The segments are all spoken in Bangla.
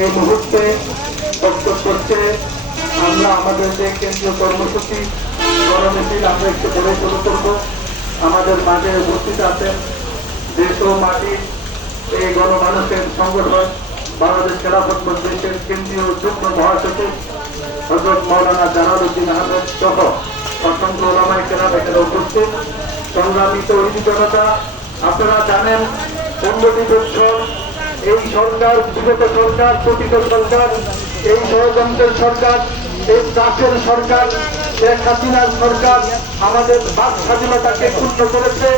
এই মুহূর্তে বক্তব্য করছে আমরা আমাদের যে কেন্দ্রীয় কর্মসূচি গণমিছিল আমরা একটু পরে শুরু করবো। আমাদের মাঝে উপস্থিত আছেন দেশ ও মাটির এই গণমানুষের সংগঠন বাংলাদেশ খেলাফত মজলিসের কেন্দ্রীয় যুগ্ম মহাসচিব হযরত মাওলানা জালালউদ্দিন আহমেদ সহ অসংখ্য ওলামায়ে কেরাম এখানে উপস্থিত। সংগ্রামী তৌহিদি জনতা, আপনারা জানেন 15টি বছর এই সরকার, বিগত সরকার, পতিত সরকার, এই ষড়যন্ত্রের সরকার, এই চাষের সরকার, শেখ হাসিনার সরকার আমাদের বাক স্বাধীনতাকে ক্ষুণ্ণ করেছে,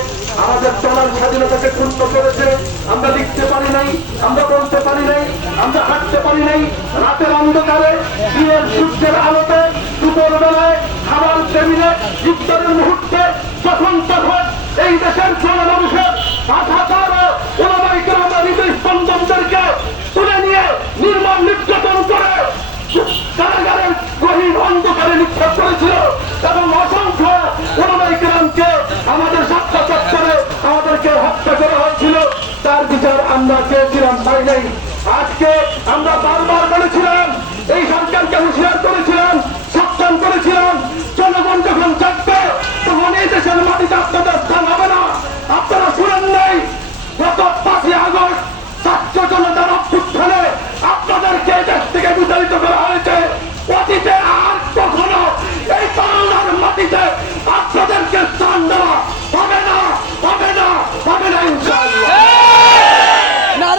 আমাদের চলার স্বাধীনতাকে ক্ষুণ্ণ করেছে। আমরা লিখতে পারি নাই, আমরা বলতে পারি নাই, আমরা হাঁটতে পারি নাই। রাতের অন্ধকারে, দিনের সূর্যের আলোতে, দুপুর বেলায়, খাবার টেবিলে, ইফতারের মুহূর্তে যখন তখন এই দেশের জনমানুষের হাজার ওলামায়ে কেরাম হৃদয় স্পন্দনদেরকে তুলে নিয়ে নির্মম নির্যাতন করে কারাগারের গহীন অন্ধকারে নিক্ষেপ করেছিল এবং অসংখ্য ওলামায়ে কেরামকে আমাদের সাক্ষাৎ করে আমাদেরকে হত্যা করা হয়েছিল। তার বিচার আমরা চেয়েছিলাম, পাই নাই। আজকে আমরা বারবার বলেছিলাম, এই সরকারকে হুঁশিয়ার করেছিলাম, সাবধান করেছিলাম, জনগণ যখন জাগবে তখন এই দেশের মাটিতে আপনাদের স্থান হবে না। আপনারা শুনেন নাই, গত 5ই আগস্ট ছাত্র জনতার অভ্যুত্থানে আপনাদেরকে দেশ থেকে বিতাড়িত করা হয়েছে। অতীতে আর কখনো এই বাংলার মাটিতে আপনাদেরকে স্থান দেওয়া